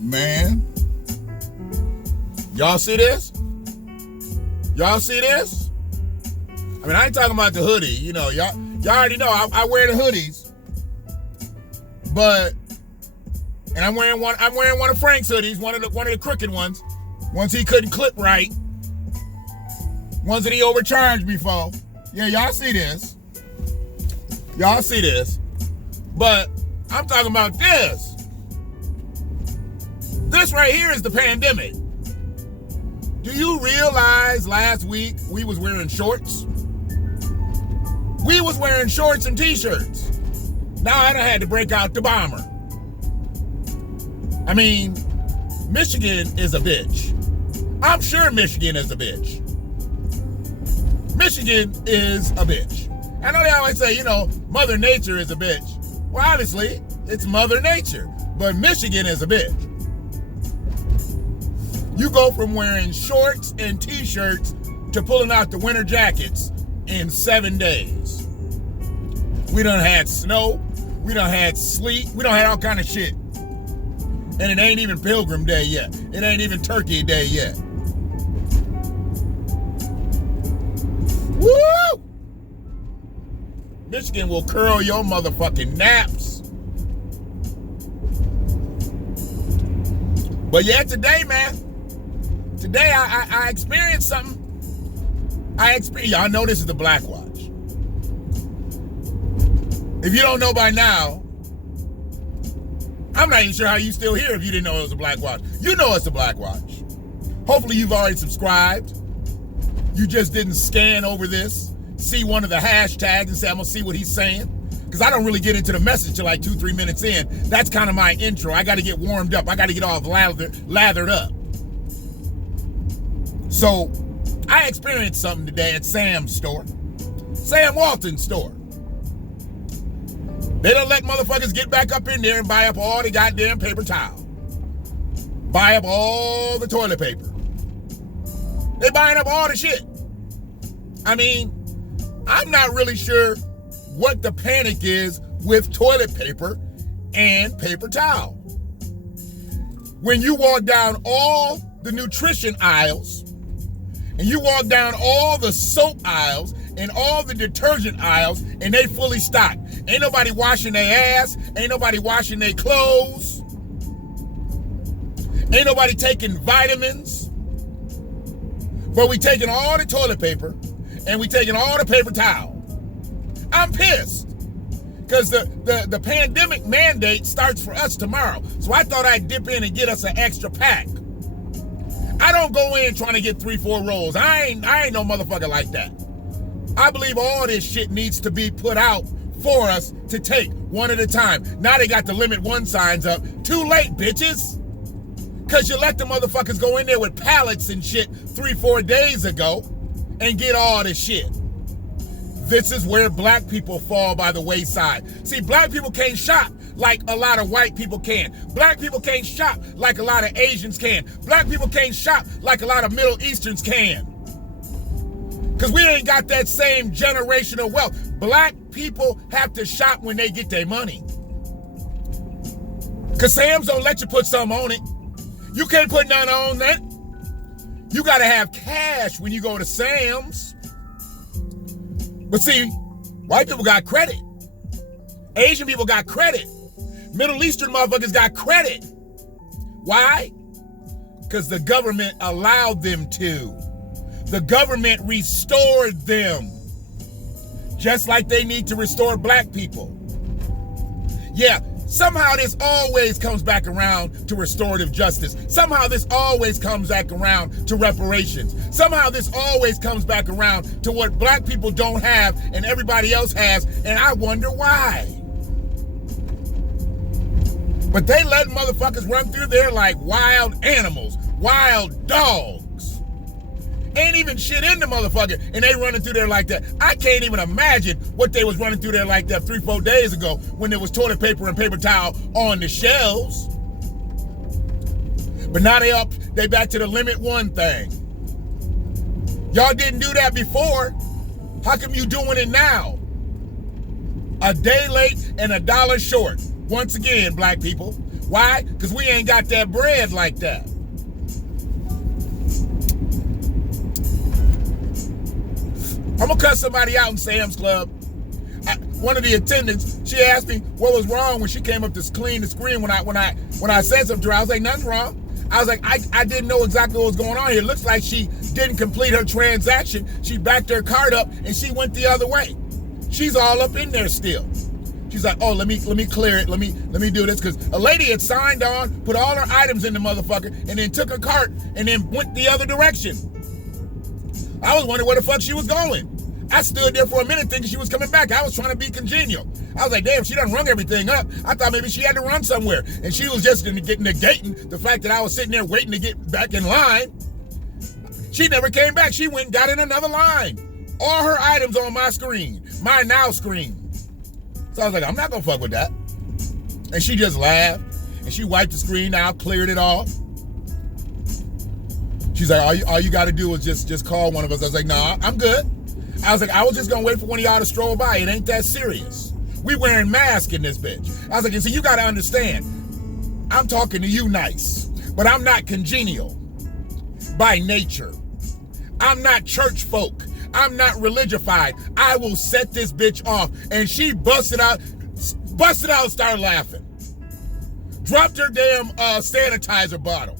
Man, y'all see this? Y'all see this? I mean, I ain't talking about the hoodie. You know, y'all already know I wear the hoodies, but and I'm wearing one of Frank's hoodies, one of the crooked ones he couldn't clip right, ones that he overcharged me for. Yeah, y'all see this. Y'all see this. But I'm talking about this. This right here is the pandemic. Do you realize last week we was wearing shorts? We was wearing shorts and t-shirts. Now I done had to break out the bomber. I mean, Michigan is a bitch. I'm sure Michigan is a bitch. Michigan is a bitch. I know they always say, you know, Mother Nature is a bitch. Well, obviously, it's Mother Nature. But Michigan is a bitch. You go from wearing shorts and t-shirts to pulling out the winter jackets in 7 days. We done had snow. We done had sleet. We done had all kind of shit. And it ain't even Pilgrim Day yet. It ain't even Turkey Day yet. Woo! Michigan will curl your motherfucking naps. But yeah, today, man. Today, I experienced something. Y'all know this is the BlackWatch. If you don't know by now, I'm not even sure how you still here if you didn't know it was a BlackWatch. You know it's a BlackWatch. Hopefully you've already subscribed. You just didn't scan over this, see one of the hashtags and say, I'm gonna see what he's saying. Because I don't really get into the message till like 2-3 minutes in. That's kind of my intro. I gotta get warmed up. I gotta get all lathered up. So I experienced something today at Sam's store. Sam Walton's store. They don't let motherfuckers get back up in there and buy up all the goddamn paper towel. Buy up all the toilet paper. They buying up all the shit. I mean, I'm not really sure what the panic is with toilet paper and paper towel. When you walk down all the nutrition aisles, and you walk down all the soap aisles and all the detergent aisles, and they fully stocked. Ain't nobody washing their ass. Ain't nobody washing their clothes. Ain't nobody taking vitamins. But we taking all the toilet paper and we taking all the paper towel. I'm pissed. Because the pandemic mandate starts for us tomorrow. So I thought I'd dip in and get us an extra pack. I don't go in trying to get 3-4 rolls. I ain't no motherfucker like that. I believe all this shit needs to be put out for us to take one at a time. Now they got the limit 1 signs up. Too late, bitches. Because you let the motherfuckers go in there with pallets and shit 3-4 days ago and get all this shit. This is where black people fall by the wayside. See, black people can't shop like a lot of white people can. Black people can't shop like a lot of Asians can. Black people can't shop like a lot of Middle Easterns can. Because we ain't got that same generational wealth. Black people have to shop when they get their money. Because Sam's don't let you put something on it. You can't put none on that. You got to have cash when you go to Sam's. But see, white people got credit. Asian people got credit. Middle Eastern motherfuckers got credit. Why? Because the government allowed them to. The government restored them. Just like they need to restore black people. Yeah, somehow this always comes back around to restorative justice. Somehow this always comes back around to reparations. Somehow this always comes back around to what black people don't have and everybody else has, and I wonder why. But they let motherfuckers run through there like wild animals, wild dogs. Ain't even shit in the motherfucker, and they running through there like that. I can't even imagine what they was running through there like that 3-4 days ago when there was toilet paper and paper towel on the shelves. But now they back to the limit 1 thing. Y'all didn't do that before. How come you doing it now? A day late and $1 short. Once again, black people. Why? Because we ain't got that bread like that. I'm going to cut somebody out in Sam's Club. One of the attendants, she asked me what was wrong when she came up to clean the screen when I said something to her. I was like, nothing's wrong. I was like, I didn't know exactly what was going on here. It looks like she didn't complete her transaction. She backed her card up and she went the other way. She's all up in there still. She's like, oh, let me clear it. Let me do this. Because a lady had signed on, put all her items in the motherfucker, and then took her cart and then went the other direction. I was wondering where the fuck she was going. I stood there for a minute thinking she was coming back. I was trying to be congenial. I was like, damn, she done rung everything up. I thought maybe she had to run somewhere. And she was just negating the fact that I was sitting there waiting to get back in line. She never came back. She went and got in another line. All her items on my screen, my now screen. So I was like, I'm not gonna fuck with that. And she just laughed and she wiped the screen out, cleared it off. She's like, all you gotta do is just call one of us. I was like, nah, I'm good. I was like, I was just gonna wait for one of y'all to stroll by. It ain't that serious. We wearing masks in this bitch. I was like, so you gotta understand, I'm talking to you nice, but I'm not congenial by nature. I'm not church folk. I'm not religified. I will set this bitch off. And she busted out, started laughing. Dropped her damn sanitizer bottle.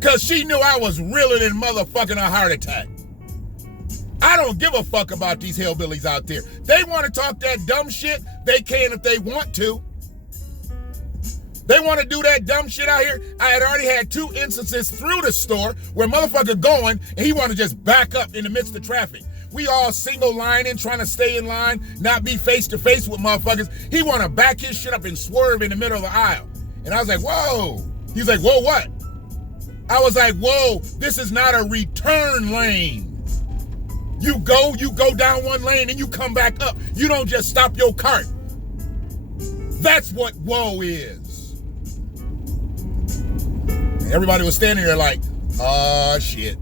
Cause she knew I was realer than motherfucking a heart attack. I don't give a fuck about these hillbillies out there. They want to talk that dumb shit, they can if they want to. They want to do that dumb shit out here. I had already had 2 instances through the store where motherfucker going and he want to just back up in the midst of traffic. We all single lining, trying to stay in line, not be face to face with motherfuckers. He want to back his shit up and swerve in the middle of the aisle. And I was like, whoa. He's like, whoa, what? I was like, whoa, this is not a return lane. You go down one lane and you come back up. You don't just stop your cart. That's what whoa is. And everybody was standing there like, oh shit.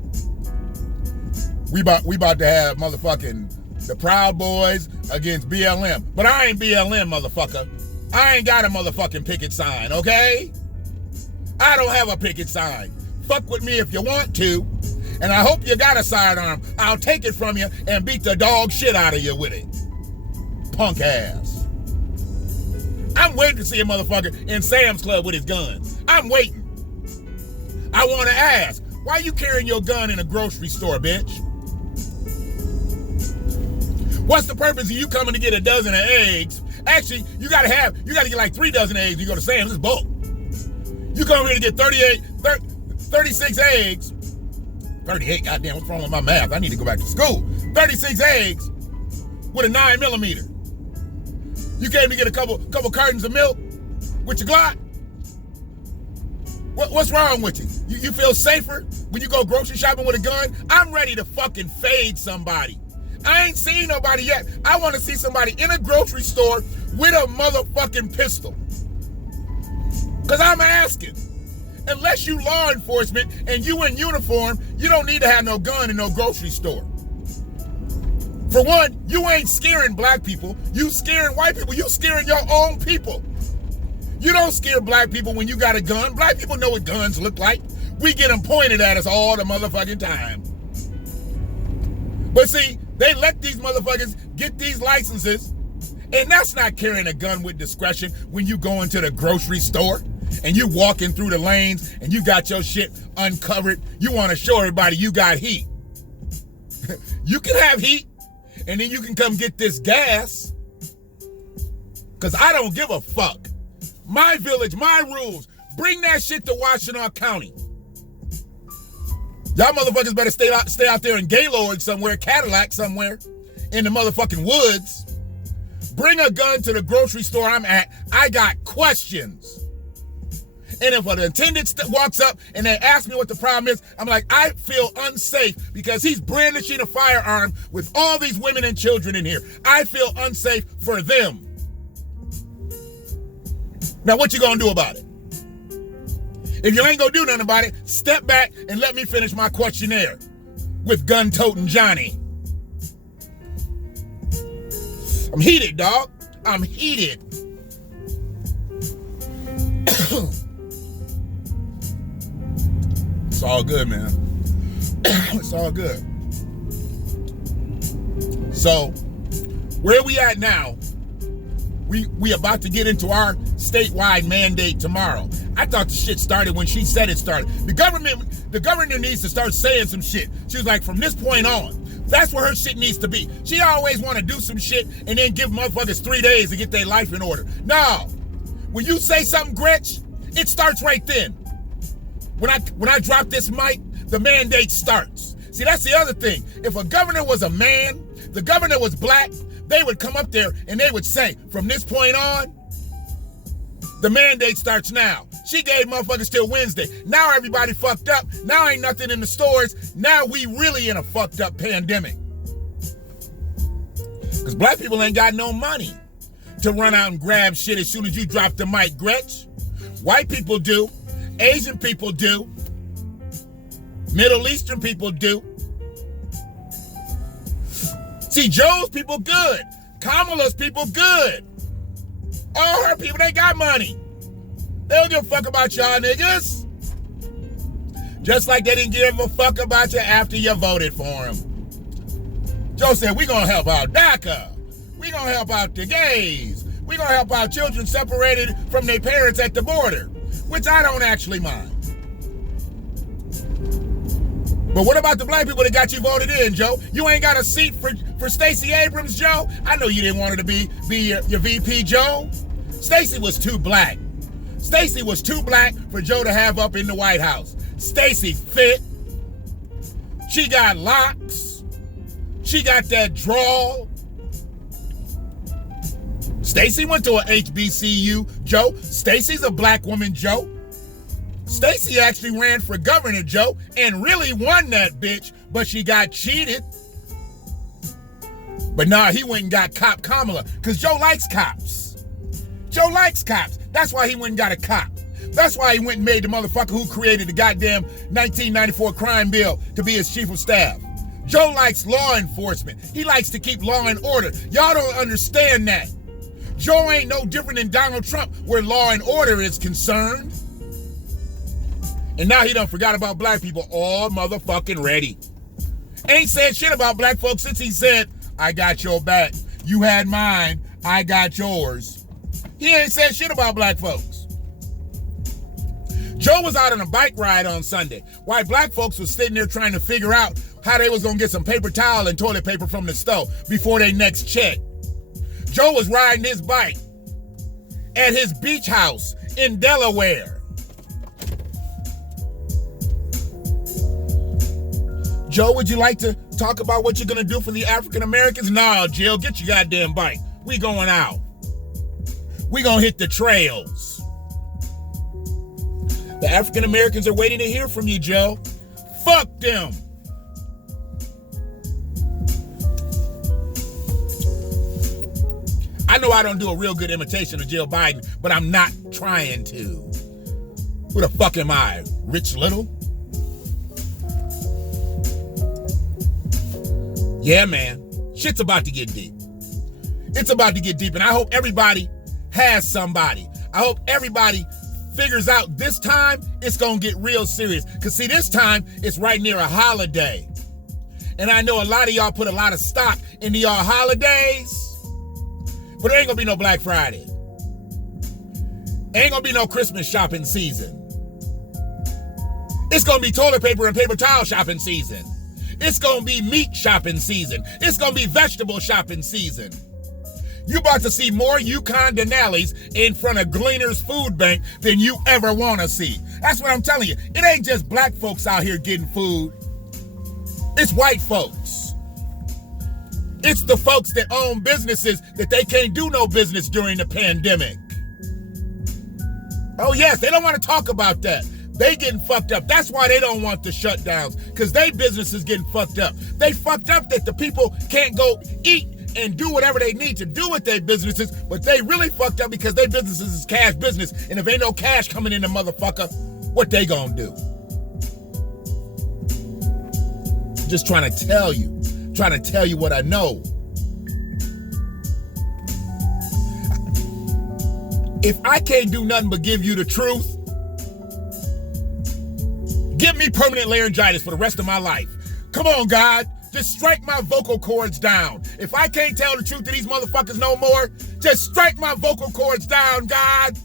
We about to have motherfucking the Proud Boys against BLM. But I ain't BLM, motherfucker. I ain't got a motherfucking picket sign, okay? I don't have a picket sign. Fuck with me if you want to. And I hope you got a sidearm. I'll take it from you and beat the dog shit out of you with it. Punk ass. I'm waiting to see a motherfucker in Sam's Club with his gun. I'm waiting. I want to ask, why you carrying your gun in a grocery store, bitch? What's the purpose of you coming to get a dozen of eggs? Actually, you gotta get like 3 dozen eggs. You go to Sam's, it's bulk. You come here to get 36 eggs. 38, goddamn, what's wrong with my math? I need to go back to school. 36 eggs with a 9mm. You came to get a couple cartons of milk with your Glock? What's wrong with you? You feel safer when you go grocery shopping with a gun? I'm ready to fucking fade somebody. I ain't seen nobody yet. I want to see somebody in a grocery store with a motherfucking pistol. Because I'm asking. Unless you law enforcement and you in uniform, you don't need to have no gun in no grocery store. For one, you ain't scaring black people. You scaring white people. You scaring your own people. You don't scare black people when you got a gun. Black people know what guns look like. We get them pointed at us all the motherfucking time. But see, they let these motherfuckers get these licenses, and that's not carrying a gun with discretion when you go into the grocery store and you walking through the lanes and you got your shit uncovered. You want to show everybody you got heat. You can have heat, and then you can come get this gas. Because I don't give a fuck. My village, my rules. Bring that shit to Washtenaw County. Y'all motherfuckers better stay out there in Gaylord somewhere, Cadillac somewhere, in the motherfucking woods. Bring a gun to the grocery store I'm at. I got questions. And if an attendant walks up and they ask me what the problem is, I'm like, I feel unsafe because he's brandishing a firearm with all these women and children in here. I feel unsafe for them. Now, what you gonna do about it? If you ain't gonna do nothing about it, step back and let me finish my questionnaire. with gun-toting Johnny. I'm heated, dog. I'm heated. It's all good, man. It's all good. So, where we at now? We about to get into our statewide mandate tomorrow. I thought the shit started when she said it started. The governor needs to start saying some shit. She was like, from this point on, that's where her shit needs to be. She always want to do some shit and then give motherfuckers 3 days to get their life in order. No. When you say something, Gretch, it starts right then. When I drop this mic, the mandate starts. See, that's the other thing. If a governor was a man, the governor was black, they would come up there and they would say, from this point on, the mandate starts now. She gave motherfuckers till Wednesday. Now everybody fucked up. Now ain't nothing in the stores. Now we really in a fucked up pandemic. Because black people ain't got no money to run out and grab shit as soon as you drop the mic, Gretch. White people do. Asian people do. Middle Eastern people do. See, Joe's people good. Kamala's people good. All her people, they got money. They don't give a fuck about y'all niggas. Just like they didn't give a fuck about you after you voted for them. Joe said, we gonna help out DACA. We gonna help out the gays. We gonna help out children separated from their parents at the border, which I don't actually mind. But what about the black people that got you voted in, Joe? You ain't got a seat for Stacey Abrams, Joe? I know you didn't want her to be your VP, Joe. Stacey was too black. Stacey was too black for Joe to have up in the White House. Stacey fit. She got locks. She got that drawl. Stacey went to a HBCU, Joe. Stacey's a black woman, Joe. Stacey actually ran for governor, Joe, and really won that bitch, but she got cheated. But nah, he went and got cop Kamala, because Joe likes cops. Joe likes cops. That's why he went and got a cop. That's why he went and made the motherfucker who created the goddamn 1994 crime bill to be his chief of staff. Joe likes law enforcement. He likes to keep law and order. Y'all don't understand that. Joe ain't no different than Donald Trump where law and order is concerned. And now he done forgot about black people all motherfucking ready. Ain't said shit about black folks since he said, I got your back. You had mine, I got yours. He ain't said shit about black folks. Joe was out on a bike ride on Sunday while black folks was sitting there trying to figure out how they was gonna get some paper towel and toilet paper from the store before their next check. Joe was riding his bike at his beach house in Delaware. Joe, would you like to talk about what you're gonna do for the African Americans? Nah, Jill, get your goddamn bike. We going out. We gonna hit the trails. The African Americans are waiting to hear from you, Joe. Fuck them. I know I don't do a real good imitation of Jill Biden, but I'm not trying to. Who the fuck am I? Rich Little? Yeah, man. Shit's about to get deep. It's about to get deep, and I hope everybody has somebody. I hope everybody figures out this time it's gonna get real serious. Because see, this time it's right near a holiday. And I know a lot of y'all put a lot of stock into y'all holidays, but there ain't gonna be no Black Friday. Ain't gonna be no Christmas shopping season. It's gonna be toilet paper and paper towel shopping season. It's gonna be meat shopping season. It's gonna be vegetable shopping season. You about to see more Yukon Denali's in front of Gleaner's Food Bank than you ever want to see. That's what I'm telling you. It ain't just black folks out here getting food. It's white folks. It's the folks that own businesses that they can't do no business during the pandemic. Oh yes, they don't want to talk about that. They getting fucked up. That's why they don't want the shutdowns, because they business is getting fucked up. They fucked up that the people can't go eat and do whatever they need to do with their businesses, but they really fucked up because their businesses is cash business, and if ain't no cash coming in the motherfucker, what they gonna do? Just trying to tell you what I know. If I can't do nothing but give you the truth, give me permanent laryngitis for the rest of my life. Come on, God. Just strike my vocal cords down. If I can't tell the truth to these motherfuckers no more, just strike my vocal cords down, God.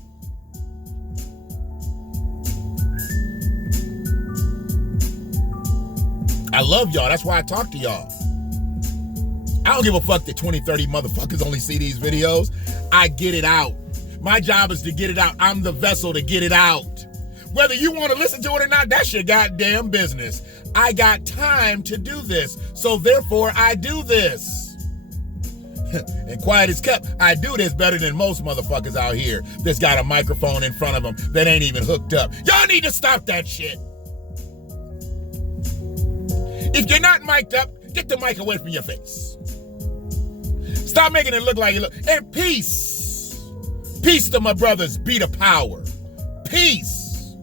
I love y'all. That's why I talk to y'all. I don't give a fuck that 20, 30 motherfuckers only see these videos. I get it out. My job is to get it out. I'm the vessel to get it out. Whether you want to listen to it or not, that's your goddamn business. I got time to do this, so therefore I do this. And quiet as kept, I do this better than most motherfuckers out here that's got a microphone in front of them that ain't even hooked up. Y'all need to stop that shit. If you're not mic'd up, get the mic away from your face. Stop making it look like you look. And peace. Peace to my brothers, be the power. Peace.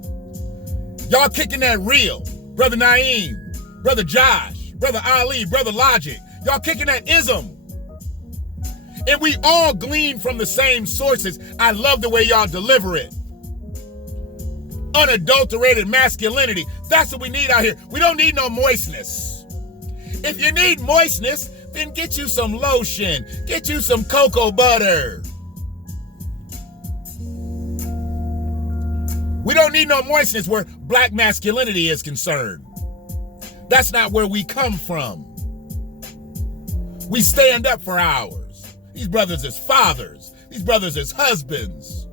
Y'all kicking that real. Brother Naeem, Brother Josh, Brother Ali, Brother Logic. Y'all kicking that ism. And we all glean from the same sources. I love the way y'all deliver it. Unadulterated masculinity. That's what we need out here. We don't need no moistness. If you need moistness, then get you some lotion. Get you some cocoa butter. We don't need no moistness where black masculinity is concerned. That's not where we come from. We stand up for ours. These brothers is fathers. These brothers is husbands.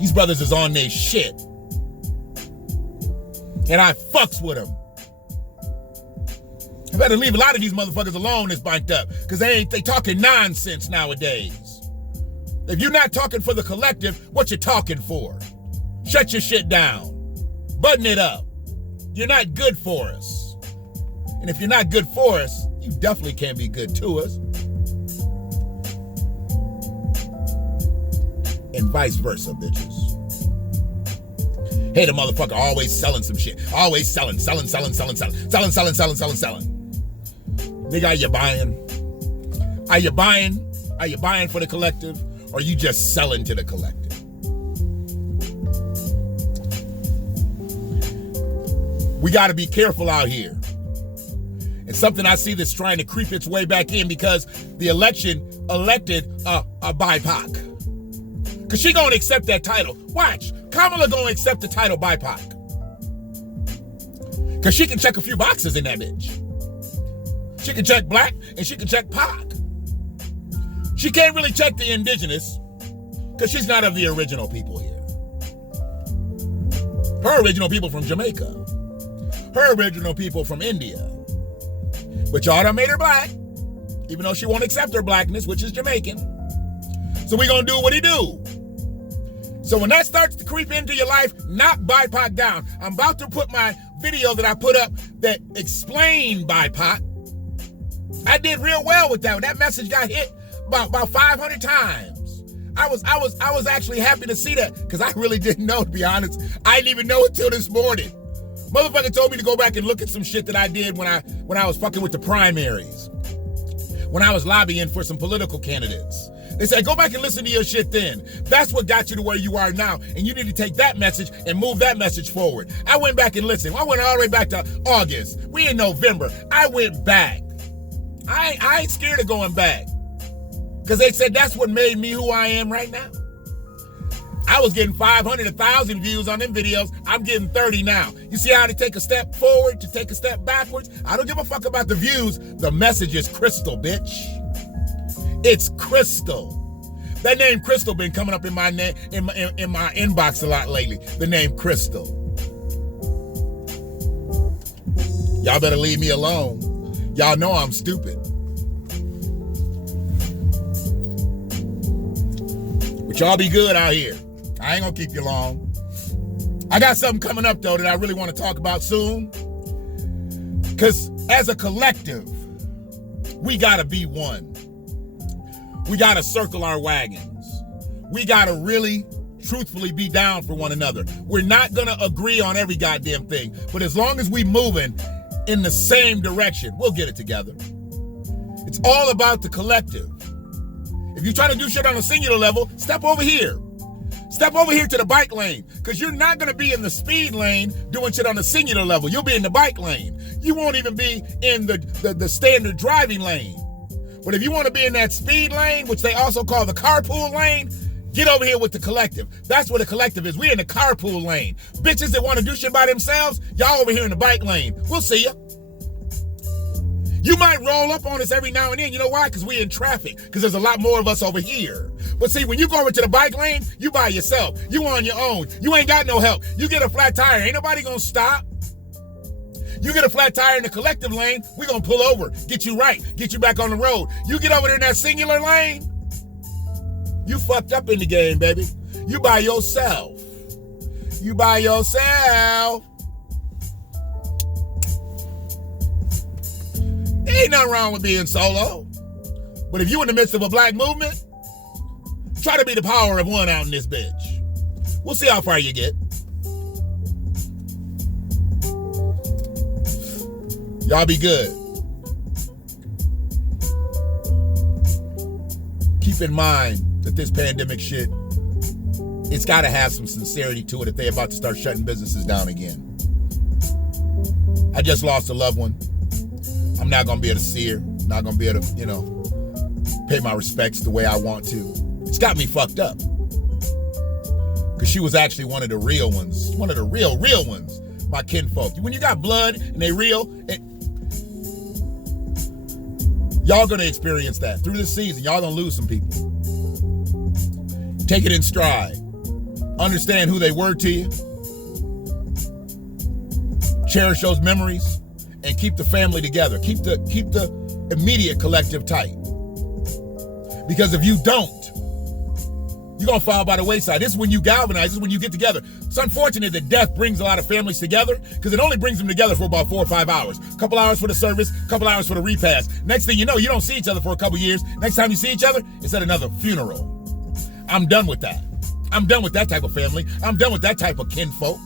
These brothers is on their shit. And I fucks with them. I better leave a lot of these motherfuckers alone that's biked up, because they talking nonsense nowadays. If you're not talking for the collective, what you talking for? Shut your shit down. Button it up. You're not good for us. And if you're not good for us, you definitely can't be good to us. And vice versa, bitches. Hey, the motherfucker always selling some shit. Always selling. Nigga, are you buying? Are you buying? Are you buying for the collective? Or are you just selling to the collective? We got to be careful out here. It's something I see that's trying to creep its way back in because the election elected a BIPOC. Because she going to accept that title. Watch. Kamala going to accept the title BIPOC. Because she can check a few boxes in that bitch. She can check black and she can check POC. She can't really check the indigenous because she's not of the original people here. Her original people from Jamaica. Her original people from India. But y'all done made her black, even though she won't accept her blackness, which is Jamaican. So we gonna do what he do. So when that starts to creep into your life, knock BIPOC down. I'm about to put my video that I put up that explained BIPOC. I did real well with that. That message got hit about 500 times. I was actually happy to see that because I really didn't know, to be honest. I didn't even know it till this morning. Motherfucker told me to go back and look at some shit that I did when I was fucking with the primaries. When I was lobbying for some political candidates. They said, go back and listen to your shit then. That's what got you to where you are now. And you need to take that message and move that message forward. I went back and listened. I went all the way back to August. We in November. I went back. I ain't scared of going back. Because they said that's what made me who I am right now. I was getting 500, 1,000 views on them videos. I'm getting 30 now. You see how to take a step forward, to take a step backwards? I don't give a fuck about the views. The message is crystal, bitch. It's crystal. That name Crystal been coming up in my in my inbox a lot lately. The name Crystal. Y'all better leave me alone. Y'all know I'm stupid. But y'all be good out here. I ain't gonna keep you long. I got something coming up though that I really want to talk about soon. Because as a collective, we gotta be one. We gotta circle our wagons. We gotta really, truthfully be down for one another. We're not gonna agree on every goddamn thing, but as long as we moving, in the same direction. We'll get it together. It's all about the collective. If you're trying to do shit on a singular level, step over here. Step over here to the bike lane, because you're not going to be in the speed lane doing shit on the singular level. You'll be in the bike lane. You won't even be in the standard driving lane. But if you want to be in that speed lane, which they also call the carpool lane, get over here with the collective. That's what the collective is. We're in the carpool lane. Bitches that want to do shit by themselves, y'all over here in the bike lane. We'll see ya. You might roll up on us every now and then. You know why? Because we're in traffic. Because there's a lot more of us over here. But see, when you go over to the bike lane, you by yourself. You on your own. You ain't got no help. You get a flat tire. Ain't nobody gonna stop. You get a flat tire in the collective lane, we gonna pull over, get you right, get you back on the road. You get over there in that singular lane, you fucked up in the game, baby. You by yourself. You by yourself. Ain't nothing wrong with being solo. But if you in the midst of a black movement, try to be the power of one out in this bitch. We'll see how far you get. Y'all be good. Keep in mind that this pandemic shit, it's got to have some sincerity to it if they're about to start shutting businesses down again. I just lost a loved one. I'm not going to be able to see her. Not going to be able to, pay my respects the way I want to. It's got me fucked up. Because she was actually one of the real ones. One of the real ones. My kinfolk. When you got blood and they real, y'all going to experience that. Through this season, y'all going to lose some people. Take it in stride. Understand who they were to you. Cherish those memories. And keep the family together. Keep the immediate collective tight. Because if you don't, you're going to fall by the wayside. This is when you galvanize. This is when you get together. It's unfortunate that death brings a lot of families together because it only brings them together for about 4 or 5 hours. A couple hours for the service, a couple hours for the repast. Next thing you know, you don't see each other for a couple years. Next time you see each other, it's at another funeral. I'm done with that. I'm done with that type of family. I'm done with that type of kinfolk.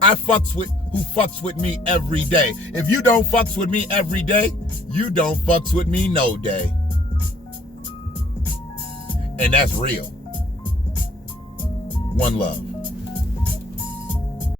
I fucks with who fucks with me every day. If you don't fucks with me every day, you don't fucks with me no day. And that's real. One love.